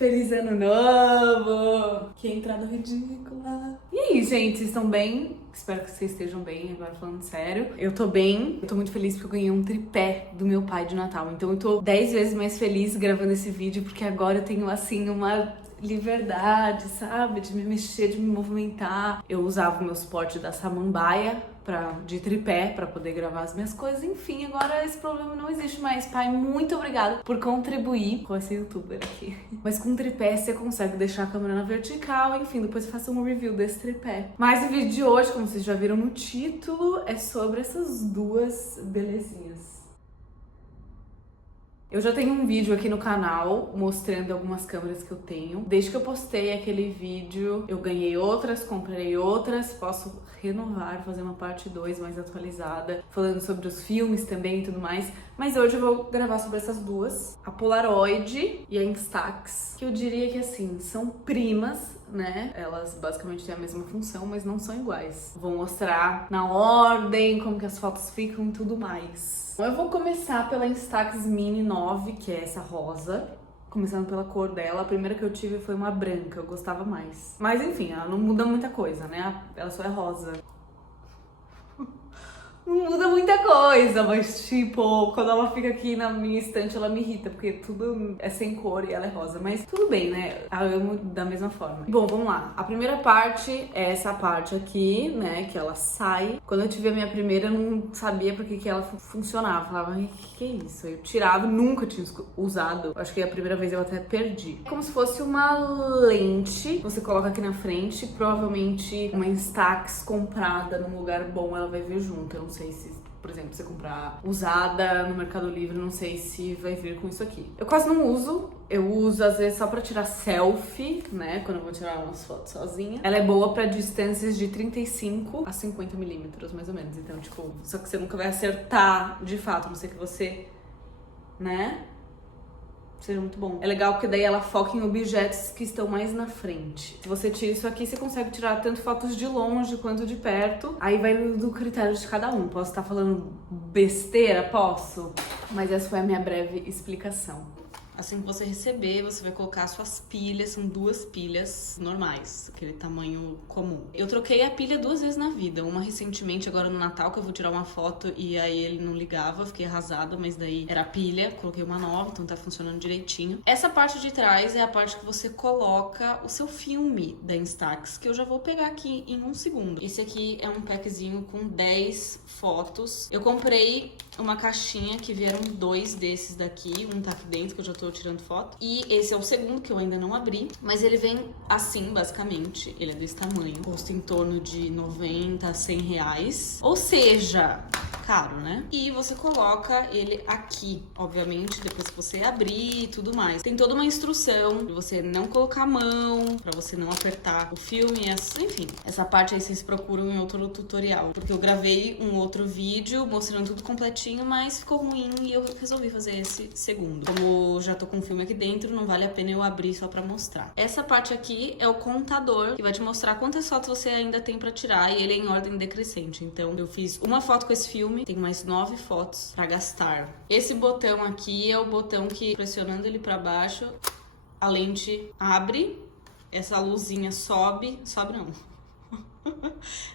Feliz ano novo! Que entrada ridícula! E aí, gente, vocês estão bem? Espero que vocês estejam bem, agora falando sério. Eu tô bem, eu tô muito feliz porque eu ganhei um tripé do meu pai de Natal. Então eu tô 10 vezes mais feliz gravando esse vídeo porque agora eu tenho, assim, uma liberdade, sabe? De me mexer, de me movimentar. Eu usava o meu suporte da Samambaia de tripé pra poder gravar as minhas coisas. Enfim, agora esse problema não existe mais. Pai, muito obrigada por contribuir com esse youtuber aqui. Mas com tripé você consegue deixar a câmera na vertical. Enfim, depois eu faço um review desse tripé. Mas o vídeo de hoje, como vocês já viram no título, é sobre essas duas belezinhas. Eu já tenho um vídeo aqui no canal mostrando algumas câmeras que eu tenho. Desde que eu postei aquele vídeo, eu ganhei outras, comprei outras. Posso renovar, fazer uma parte 2 mais atualizada, falando sobre os filmes também e tudo mais. Mas hoje eu vou gravar sobre essas duas, a Polaroid e a Instax, que eu diria que, assim, são primas, né? Elas basicamente têm a mesma função, mas não são iguais. Vou mostrar na ordem como que as fotos ficam e tudo mais. Eu vou começar pela Instax Mini 9, que é essa rosa. Começando pela cor dela, a primeira que eu tive foi uma branca, eu gostava mais. Mas enfim, ela não muda muita coisa, né? Ela só é rosa. Não muda muita coisa, mas tipo, quando ela fica aqui na minha estante, ela me irrita, porque tudo é sem cor e ela é rosa. Mas tudo bem, né? Eu amo da mesma forma. Bom, vamos lá. A primeira parte é essa parte aqui, né? Que ela sai. Quando eu tive a minha primeira, eu não sabia pra que ela funcionava. Eu falava, que é isso? Eu tirava, nunca tinha usado. Acho que a primeira vez eu até perdi. É como se fosse uma lente. Você coloca aqui na frente, provavelmente uma Instax comprada num lugar bom, ela vai vir junto. Eu não sei se, por exemplo, você comprar usada no Mercado Livre, não sei se vai vir com isso aqui. Eu quase não uso. Eu uso, às vezes, só pra tirar selfie, né? Quando eu vou tirar umas fotos sozinha. Ela é boa pra distâncias de 35 a 50 milímetros, mais ou menos. Então, tipo, só que você nunca vai acertar de fato, a não ser que você, né? Seja muito bom. É legal porque daí ela foca em objetos que estão mais na frente. Se você tira isso aqui, você consegue tirar tanto fotos de longe quanto de perto. Aí vai do critério de cada um. Posso estar falando besteira? Posso. Mas essa foi a minha breve explicação. Assim que você receber, você vai colocar suas pilhas, são duas pilhas normais, aquele tamanho comum. Eu troquei a pilha 2 vezes na vida, uma recentemente, agora no Natal, que eu vou tirar uma foto e aí ele não ligava, fiquei arrasada, mas daí era a pilha, coloquei uma nova, então tá funcionando direitinho. Essa parte de trás é a parte que você coloca o seu filme da Instax, que eu já vou pegar aqui em um segundo. Esse aqui é um packzinho com 10 fotos. Eu comprei uma caixinha que vieram 2 desses daqui, um tá aqui dentro, que eu já tô tirando foto. E esse é o segundo, que eu ainda não abri. Mas ele vem assim, basicamente. Ele é desse tamanho. Custa em torno de 90 a 100 reais. Ou seja, caro, né? E você coloca ele aqui, obviamente, depois que você abrir e tudo mais. Tem toda uma instrução de você não colocar a mão, pra você não apertar o filme, enfim. Essa parte aí vocês procuram em outro tutorial. Porque eu gravei um outro vídeo mostrando tudo completinho, mas ficou ruim e eu resolvi fazer esse segundo. Como já tô com o filme aqui dentro, não vale a pena eu abrir só pra mostrar. Essa parte aqui é o contador, que vai te mostrar quantas fotos você ainda tem pra tirar, e ele é em ordem decrescente. Então, eu fiz uma foto com esse filme, tem mais 9 fotos pra gastar. Esse botão aqui é o botão que, pressionando ele pra baixo, a lente abre, essa luzinha sobe não.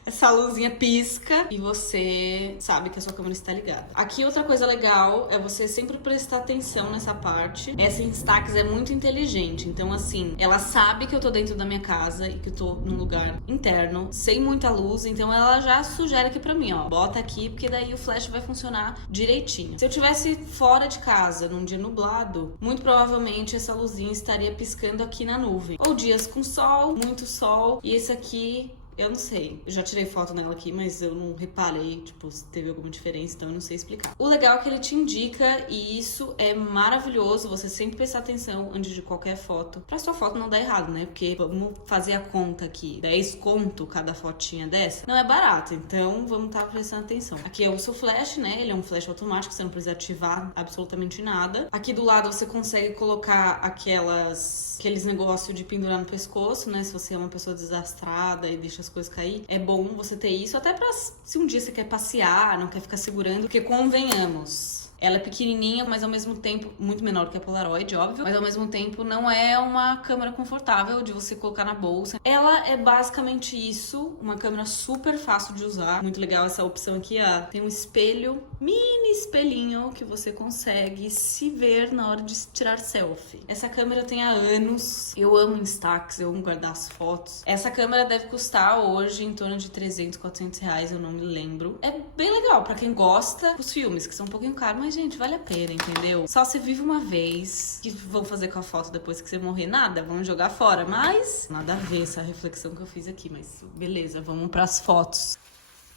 Essa luzinha pisca e você sabe que a sua câmera está ligada. Aqui outra coisa legal é você sempre prestar atenção nessa parte. Essa Instax é muito inteligente, então assim, ela sabe que eu tô dentro da minha casa e que eu tô num lugar interno, sem muita luz, então ela já sugere aqui pra mim, ó, bota aqui porque daí o flash vai funcionar direitinho. Se eu tivesse fora de casa, num dia nublado, muito provavelmente essa luzinha estaria piscando aqui na nuvem. Ou dias com sol, muito sol, e esse aqui eu não sei, eu já tirei foto nela aqui, mas eu não reparei, tipo, se teve alguma diferença, então eu não sei explicar. O legal é que ele te indica, e isso é maravilhoso, você sempre prestar atenção antes de qualquer foto, pra sua foto não dar errado, né? Porque vamos fazer a conta aqui, 10 conto cada fotinha dessa, não é barato, então vamos estar prestando atenção. Aqui é o seu flash, né? Ele é um flash automático, você não precisa ativar absolutamente nada. Aqui do lado você consegue colocar aqueles negócios de pendurar no pescoço, né? Se você é uma pessoa desastrada e deixa as coisas cair, é bom você ter isso, até pra se um dia você quer passear, não quer ficar segurando, porque convenhamos, Ela é pequenininha, mas ao mesmo tempo muito menor que a Polaroid, óbvio, mas ao mesmo tempo não é uma câmera confortável de você colocar na bolsa. Ela é basicamente isso, uma câmera super fácil de usar. Muito legal essa opção aqui, ó. Tem um espelho, mini espelhinho que você consegue se ver na hora de tirar selfie. Essa câmera tem há anos. Eu amo Instax, eu amo guardar as fotos. Essa câmera deve custar hoje em torno de 300, 400 reais, eu não me lembro. É bem legal pra quem gosta dos filmes, que são um pouquinho caros, mas gente, vale a pena, entendeu? Só você vive uma vez. O que vão fazer com a foto depois que você morrer? Nada, vão jogar fora, mas nada a ver essa reflexão que eu fiz aqui, mas beleza, vamos pras fotos.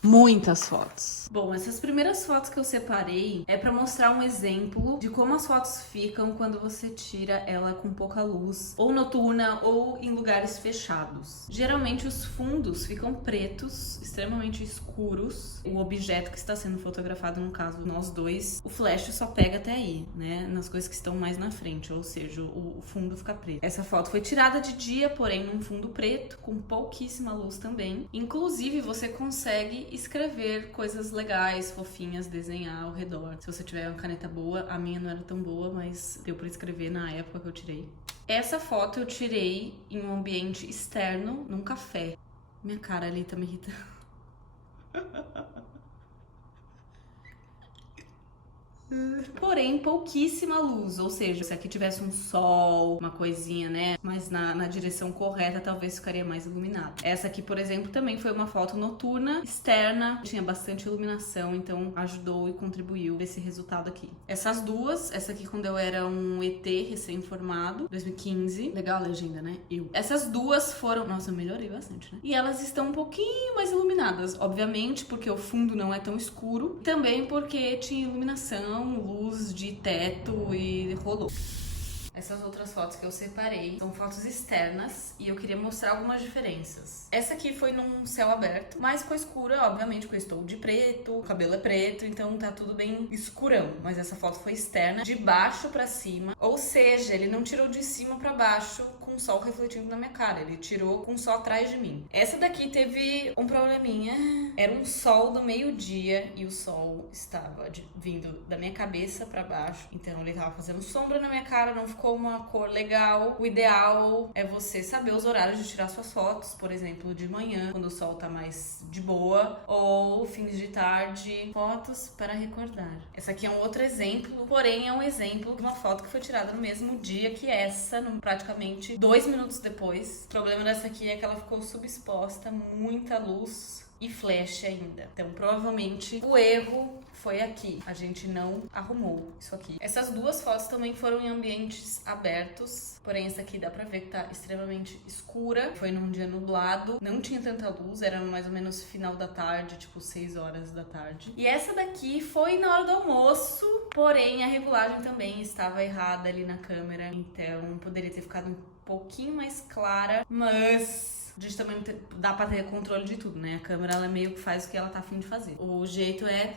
Muitas fotos. Bom, essas primeiras fotos que eu separei é pra mostrar um exemplo de como as fotos ficam quando você tira ela com pouca luz, ou noturna, ou em lugares fechados. Geralmente os fundos ficam pretos, extremamente escuros. O objeto que está sendo fotografado, no caso nós dois, o flash só pega até aí, né? Nas coisas que estão mais na frente, ou seja, o fundo fica preto. Essa foto foi tirada de dia, porém num fundo preto, com pouquíssima luz também. Inclusive você consegue escrever coisas legais, fofinhas, desenhar ao redor. Se você tiver uma caneta boa, a minha não era tão boa, mas deu pra escrever na época que eu tirei. Essa foto eu tirei em um ambiente externo, num café. Minha cara ali tá me irritando. Porém, pouquíssima luz, ou seja, se aqui tivesse um sol, uma coisinha, né, mas na direção correta, talvez ficaria mais iluminado. Essa aqui, por exemplo, também foi uma foto noturna, externa, tinha bastante iluminação, então ajudou e contribuiu pra esse resultado aqui. Essas duas, essa aqui quando eu era um ET recém-formado, 2015, legal a legenda, né? Essas duas foram, nossa, eu melhorei bastante, né? E elas estão um pouquinho mais iluminadas, obviamente, porque o fundo não é tão escuro, também porque tinha iluminação, luz de teto e rolou. Essas outras fotos que eu separei são fotos externas e eu queria mostrar algumas diferenças. Essa aqui foi num céu aberto, mas ficou escura, obviamente, porque eu estou de preto, o cabelo é preto, então tá tudo bem escurão. Mas essa foto foi externa, de baixo pra cima, ou seja, ele não tirou de cima pra baixo com o sol refletindo na minha cara, ele tirou com o sol atrás de mim. Essa daqui teve um probleminha, era um sol do meio-dia e o sol estava vindo da minha cabeça pra baixo, então ele tava fazendo sombra na minha cara, não ficou uma cor legal. O ideal é você saber os horários de tirar suas fotos, por exemplo, de manhã, quando o sol tá mais de boa, ou fins de tarde, fotos para recordar. Essa aqui é um outro exemplo, porém é um exemplo de uma foto que foi tirada no mesmo dia que essa, praticamente 2 minutos depois. O problema dessa aqui é que ela ficou subexposta, muita luz e flash ainda. Então, provavelmente, o erro foi aqui. A gente não arrumou isso aqui. Essas duas fotos também foram em ambientes abertos, porém essa aqui dá pra ver que tá extremamente escura. Foi num dia nublado, não tinha tanta luz, era mais ou menos final da tarde, tipo 6 horas da tarde. E essa daqui foi na hora do almoço, porém a regulagem também estava errada ali na câmera, então poderia ter ficado um pouquinho mais clara, mas a gente também dá pra ter controle de tudo, né? A câmera, ela meio que faz o que ela tá a fim de fazer. O jeito é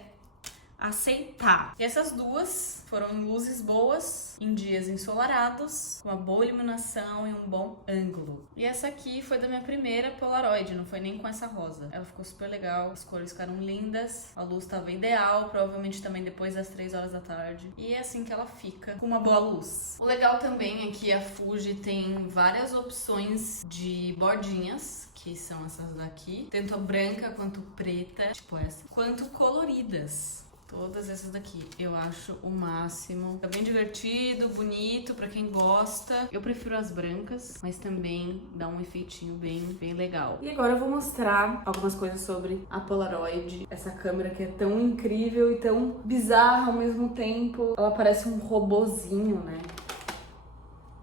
aceitar. E essas duas foram em luzes boas, em dias ensolarados, com uma boa iluminação e um bom ângulo. E essa aqui foi da minha primeira Polaroid, não foi nem com essa rosa. Ela ficou super legal, as cores ficaram lindas, a luz estava ideal, provavelmente também depois das 3 horas da tarde. E é assim que ela fica, com uma boa luz. O legal também é que a Fuji tem várias opções de bordinhas, que são essas daqui, tanto a branca quanto preta, tipo essa, quanto coloridas. Todas essas daqui, eu acho o máximo. Tá bem divertido, bonito, pra quem gosta. Eu prefiro as brancas, mas também dá um efeitinho bem legal. E agora eu vou mostrar algumas coisas sobre a Polaroid. Essa câmera que é tão incrível e tão bizarra ao mesmo tempo. Ela parece um robozinho, né?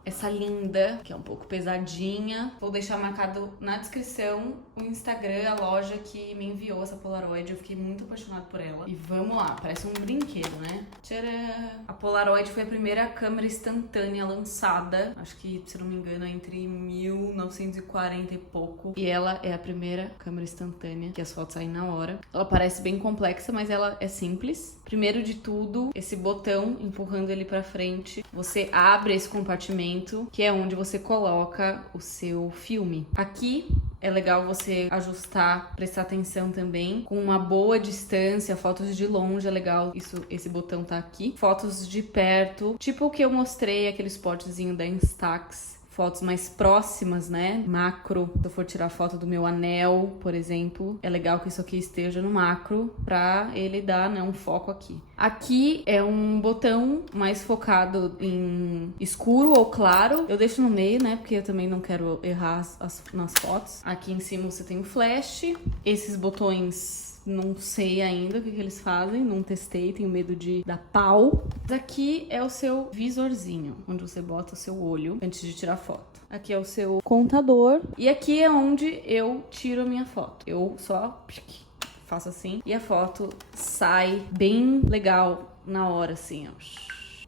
Essa linda, que é um pouco pesadinha. Vou deixar marcado na descrição o Instagram, a loja que me enviou essa Polaroid. Eu fiquei muito apaixonada por ela. E vamos lá, parece um brinquedo, né? Tcharam! A Polaroid foi a primeira câmera instantânea lançada, acho que, se não me engano, entre 1940 e pouco. E ela é a primeira câmera instantânea que as fotos saem na hora. Ela parece bem complexa, mas ela é simples. Primeiro de tudo, esse botão, empurrando ele pra frente, você abre esse compartimento, que é onde você coloca o seu filme. Aqui É legal você ajustar, prestar atenção também. Com uma boa distância, fotos de longe é legal. Esse botão tá aqui. Fotos de perto, tipo o que eu mostrei, aquele spotzinho da Instax. Fotos mais próximas, né? Macro. Se eu for tirar foto do meu anel, por exemplo, é legal que isso aqui esteja no macro pra ele dar, né, um foco aqui. Aqui é um botão mais focado em escuro ou claro. Eu deixo no meio, né? Porque eu também não quero errar nas fotos. Aqui em cima você tem o flash. Esses botões... Não sei ainda o que eles fazem, não testei, tenho medo de dar pau. Aqui é o seu visorzinho, onde você bota o seu olho antes de tirar foto. Aqui é o seu contador. E aqui é onde eu tiro a minha foto. Eu só faço assim e a foto sai bem legal na hora, assim, ó.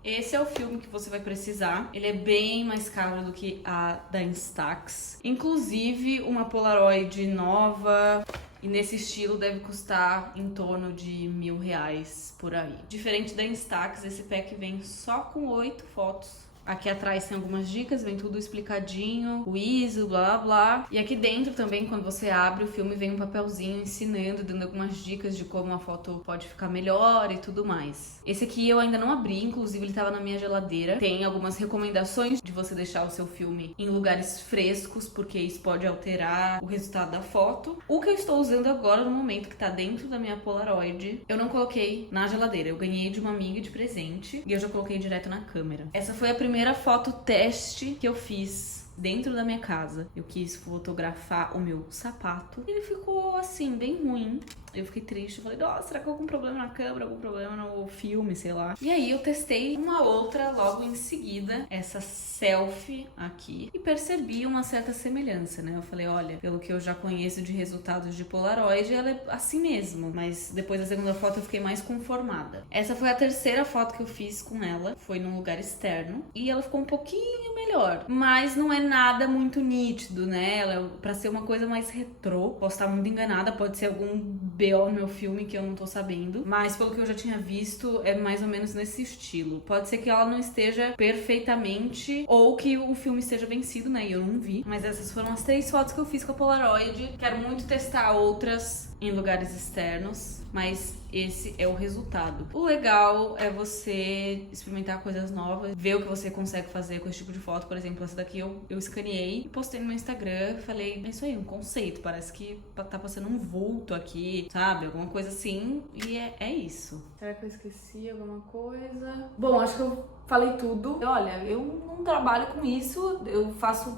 Esse é o filme que você vai precisar. Ele é bem mais caro do que a da Instax. Inclusive, uma Polaroid nova e nesse estilo deve custar em torno de R$1.000 por aí. Diferente da Instax, esse pack vem só com 8 fotos. Aqui atrás tem algumas dicas, vem tudo explicadinho, o ISO, blá blá blá. E aqui dentro também, quando você abre o filme, vem um papelzinho ensinando, dando algumas dicas de como a foto pode ficar melhor e tudo mais. Esse aqui eu ainda não abri, inclusive ele tava na minha geladeira. Tem algumas recomendações de você deixar o seu filme em lugares frescos, porque isso pode alterar o resultado da foto. O que eu estou usando agora, no momento, que tá dentro da minha Polaroid, eu não coloquei na geladeira. Eu ganhei de uma amiga de presente e eu já coloquei direto na câmera. Essa foi a primeira foto teste que eu fiz dentro da minha casa. Eu quis fotografar o meu sapato. Ele ficou assim, bem ruim. Eu fiquei triste, eu falei, nossa, será que eu algum problema na câmera, algum problema no filme, sei lá. E aí eu testei uma outra logo em seguida, essa selfie aqui, e percebi uma certa semelhança, né? Eu falei, olha, pelo que eu já conheço de resultados de Polaroid, ela é assim mesmo. Mas depois da segunda foto eu fiquei mais conformada. Essa foi a terceira foto que eu fiz com ela, foi num lugar externo, e ela ficou um pouquinho melhor. Mas não é nada muito nítido, né? Ela, pra ser uma coisa mais retrô, posso estar muito enganada, pode ser algum BO no meu filme que eu não tô sabendo, mas pelo que eu já tinha visto, é mais ou menos nesse estilo. Pode ser que ela não esteja perfeitamente, ou que o filme esteja vencido, né? E eu não vi. Mas essas foram as 3 fotos que eu fiz com a Polaroid. Quero muito testar outras em lugares externos, mas esse é o resultado. O legal é você experimentar coisas novas, ver o que você consegue fazer com esse tipo de foto. Por exemplo, essa daqui eu escaneei e postei no meu Instagram. Falei, é isso aí, um conceito. Parece que tá passando um vulto aqui, sabe? Alguma coisa assim. E é isso. Será que eu esqueci alguma coisa? Bom, acho que eu falei tudo. Olha, eu não trabalho com isso.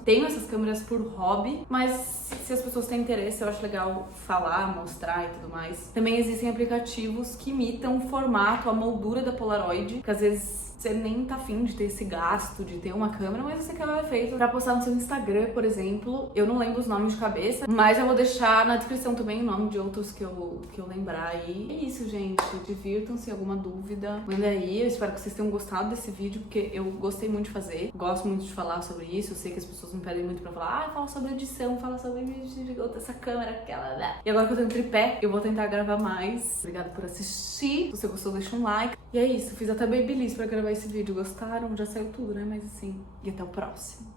Tenho essas câmeras por hobby, mas se as pessoas têm interesse, eu acho legal falar, mostrar e tudo mais. Também existem aplicativos que imitam o formato, a moldura da Polaroid, que às vezes você nem tá afim de ter esse gasto, de ter uma câmera, mas você quer um efeito pra postar no seu Instagram, por exemplo. Eu não lembro os nomes de cabeça, mas eu vou deixar na descrição também o nome de outros que eu lembrar aí. É isso, gente. Divirtam-se, alguma dúvida, manda aí. Eu espero que vocês tenham gostado desse vídeo, porque eu gostei muito de fazer. Gosto muito de falar sobre isso. Eu sei que as pessoas me pedem muito pra falar, fala sobre edição, fala sobre essa câmera, aquela, né? E agora que eu tenho tripé, eu vou tentar gravar mais. Obrigada por assistir. Se você gostou, deixa um like. E é isso, fiz até babyliss pra gravar esse vídeo. Gostaram? Já saiu tudo, né? Mas assim, e até o próximo.